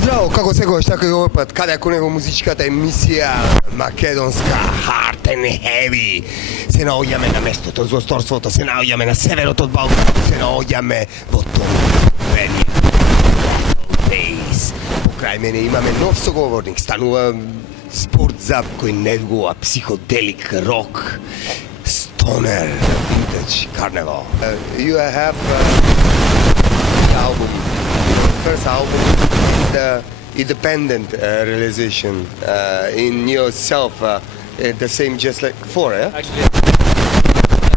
Pozdrav, kako se goš, tako je opet, kada je konego muzičkata emisija makedonska Hard and Heavy. Se nalazíme na mesto to zostorstvo, to se nalazíme na severu od Balkánu, se nalazíme v tom veľmi Metaldays. Pokraj mene imame nov sogovornik, stanува sport za koji nedugo, a psychedelic rock, stoner, vintage, carnival. You have album, first album, the independent realization in yourself, the same just like before, eh? Actually, it's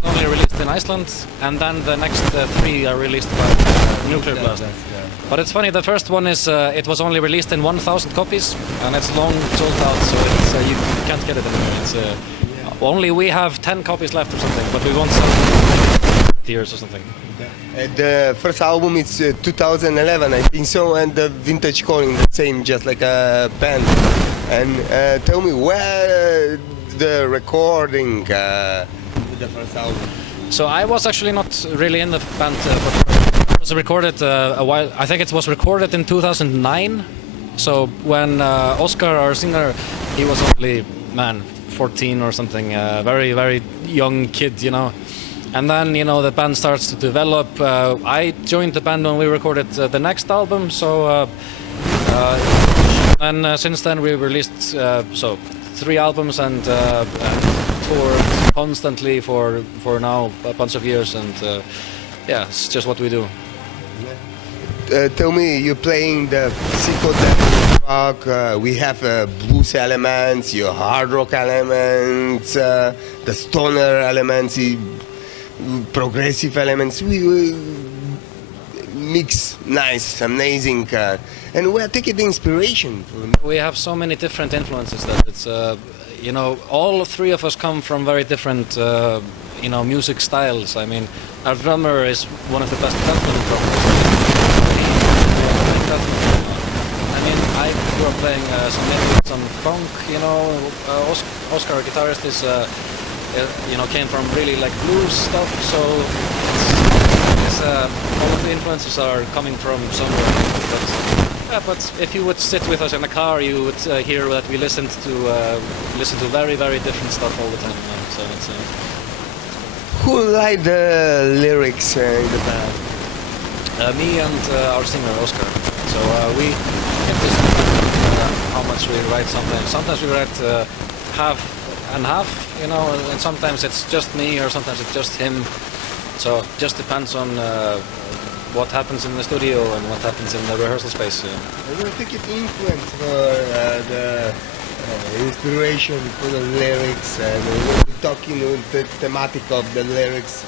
only released in Iceland, and then the next three are released by Nuclear Blast. But it's funny, the first one is, it was only released in 1,000 copies, and it's long sold out, so it's, you can't get it anymore. It's, only we have 10 copies left or something, but we won't sell it years or something. The first album is 2011, I think so, and the Vintage Calling, the same, just like a band. And tell me, where the recording with the first album? So I was actually not really in the band, but it was recorded a while. I think it was recorded in 2009. So when Oscar, our singer, he was only 14 or something, very, very young kid, you know. And then, the band starts to develop. I joined the band when we recorded the next album, so and since then we released 3 albums and toured constantly for now a bunch of years, and yeah, it's just what we do. Tell me, you're playing the psychedelic rock, we have blues elements, your hard rock elements, the stoner elements, progressive elements, we mix nice, amazing, and we are taking the inspiration from. We have so many different influences that it's, all 3 of us come from very different, music styles. I mean, our drummer is one of the best Belgian drummers. I mean, I grew up playing some funk, Oscar, our guitarist, is came from really like blues stuff, so it's all of the influences are coming from somewhere. But if you would sit with us in the car, you would hear that we listen to very, very different stuff all the time. So it's. Who write the lyrics in the band? Me and our singer Oscar. So we get this how much we write sometimes. Sometimes we write half and half, and sometimes it's just me or sometimes it's just him. So it just depends on what happens in the studio and what happens in the rehearsal space. I don't think it influence for the inspiration for the lyrics and talking the thematic of the lyrics.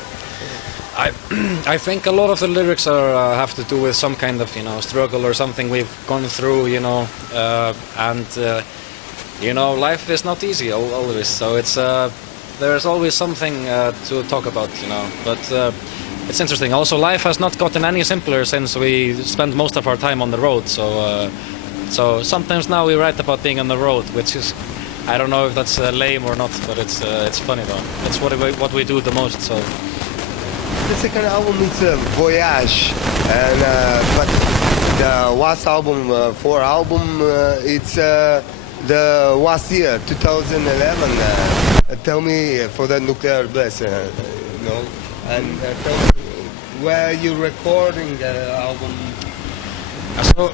I think a lot of the lyrics are have to do with some kind of struggle or something we've gone through, and life is not easy always. So it's there's always something to talk about, But it's interesting. Also, life has not gotten any simpler since we spend most of our time on the road. So sometimes now we write about being on the road, which is, I don't know if that's lame or not, but it's funny though. It's what we do the most. So. The second album is Voyage, and but the last album, 4 album, it's the last year, 2011. Tell me for the Nuclear Blast, and tell me where you recording the album. So,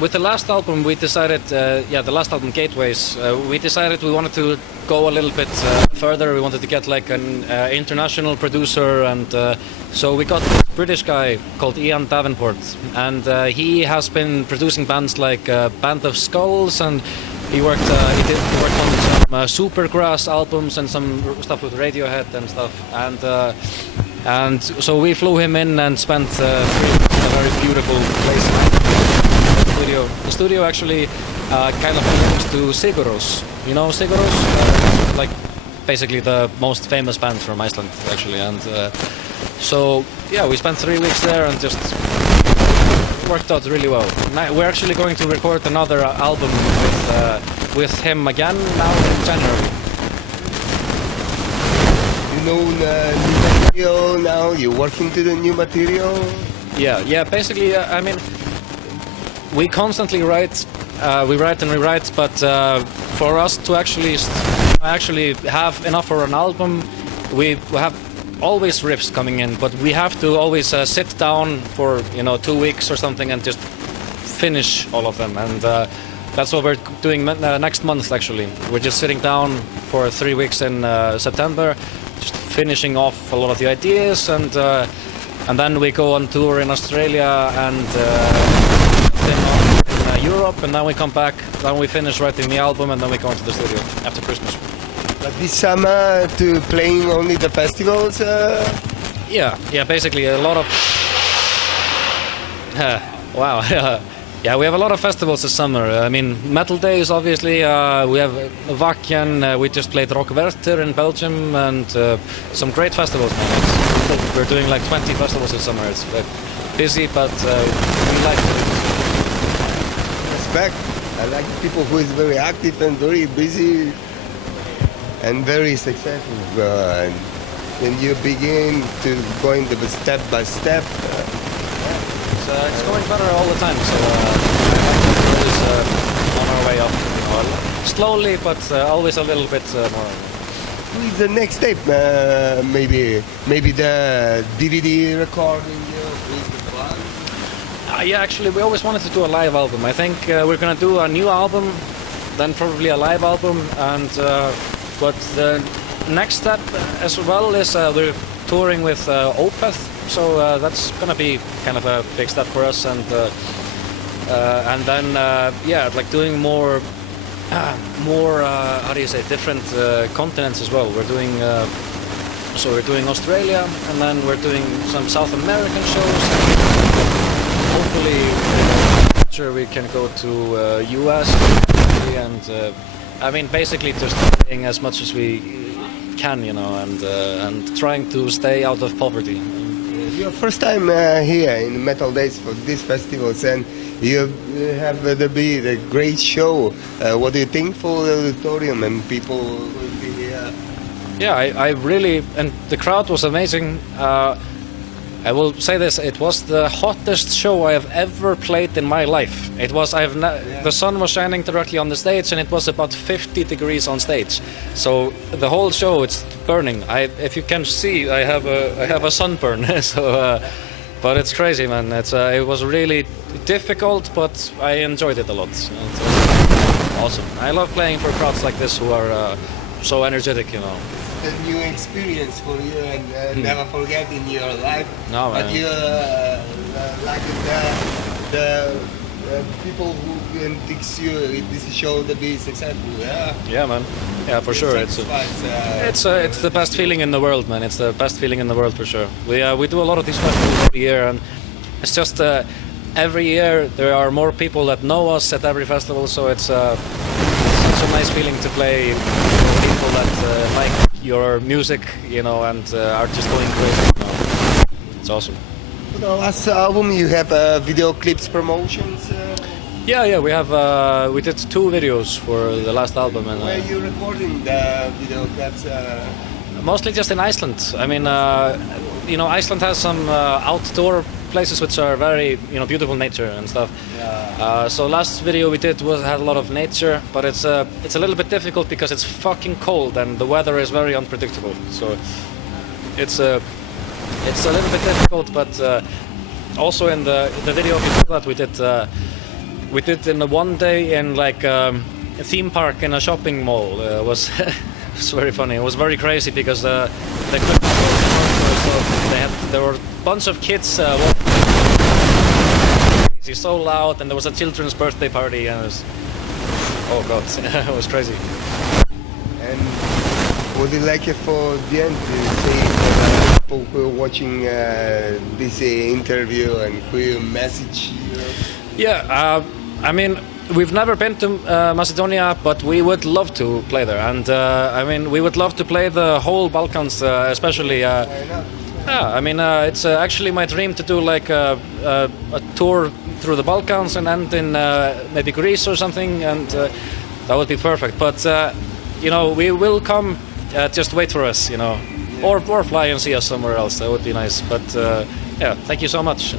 with the last album, we decided, the last album, Gateways, we decided we wanted to go a little bit further. We wanted to get like an international producer, and so we got this British guy called Ian Davenport, and he has been producing bands like Band of Skulls, and he worked on some Supergrass albums and some stuff with Radiohead and stuff, and so we flew him in and spent a very beautiful place. The studio actually kind of belongs to Siguros. You know Siguros? Like basically the most famous band from Iceland, actually. And so yeah, we spent 3 weeks there and just worked out really well. Now, we're actually going to record another album with him again now in January. You know the new material now? You're working to the new material? Yeah. Basically, I mean, we constantly write, we write and rewrite, but for us to actually have enough for an album, we have always riffs coming in, but we have to always sit down for 2 weeks or something and just finish all of them, and that's what we're doing next month. Actually, we're just sitting down for 3 weeks in September, just finishing off a lot of the ideas, and then we go on tour in Australia and then on in Europe, and then we come back, then we finish writing the album, and then we go into the studio after Christmas. But this summer to playing only the festivals? Yeah, basically a lot of... wow, yeah, we have a lot of festivals this summer. I mean, Metaldays, obviously, we have Wacken, we just played Rock Werther in Belgium, and some great festivals, man. We're doing like 20 festivals this summer. It's busy, but we like it. Respect. I like people who is very active and very busy and very successful. And when you begin to going step by step, it's going better all the time. So I think we're always on our way up. Slowly, but always a little bit more. Who is the next step? Maybe the DVD recording. Yeah, actually, we always wanted to do a live album. I think we're gonna do a new album, then probably a live album, and but the next step as well is we're touring with Opeth, so that's gonna be kind of a big step for us, and then yeah, like doing more how do you say, different continents as well. We're doing so we're doing Australia, and then we're doing some South American shows. Hopefully, sure we can go to US, and I mean, basically just playing as much as we can, and trying to stay out of poverty. Your first time here in Metaldays for these festivals, and you have the great show. What do you think for the auditorium and people who will be here? Yeah, I really, and the crowd was amazing. I will say this: it was the hottest show I have ever played in my life. It was. The sun was shining directly on the stage, and it was about 50 degrees on stage. So the whole show, it's burning. If you can see, I have a sunburn. So, but it's crazy, man. It was really difficult, but I enjoyed it a lot. It was awesome. I love playing for crowds like this who are so energetic, A new experience for you, and never forget in your life. No, man. But you like the people who can teach you this show to be successful. Yeah. Yeah, man. Yeah, for sure. It's the best feeling in the world, man. It's the best feeling in the world for sure. We do a lot of these festivals every year, and it's just every year there are more people that know us at every festival. So it's such a nice feeling to play with people that like your music, and are just going crazy. It's awesome. For the last album, you have video clips promotions. Yeah, we have we did 2 videos for the last album, and where are you recording the video clips? Mostly just in Iceland. I mean, Iceland has some outdoor places which are very, beautiful nature and stuff. Yeah. So last video we did had a lot of nature, but it's a little bit difficult because it's fucking cold and the weather is very unpredictable. So it's a little bit difficult, but also in the video before that we did in one day in like a theme park in a shopping mall. It was it's very funny. It was very crazy because they couldn't so there were a bunch of kids walking. It's so loud, and there was a children's birthday party, and it was, oh god, it was crazy. And would you like it for the end to say people who are watching this interview and who you message? Yeah, I mean, we've never been to Macedonia, but we would love to play there, and I mean, we would love to play the whole Balkans, especially. Yeah, I mean, it's actually my dream to do like a tour through the Balkans and end in maybe Greece or something, and that would be perfect. But we will come. Just wait for us, or fly and see us somewhere else. That would be nice. But yeah, thank you so much.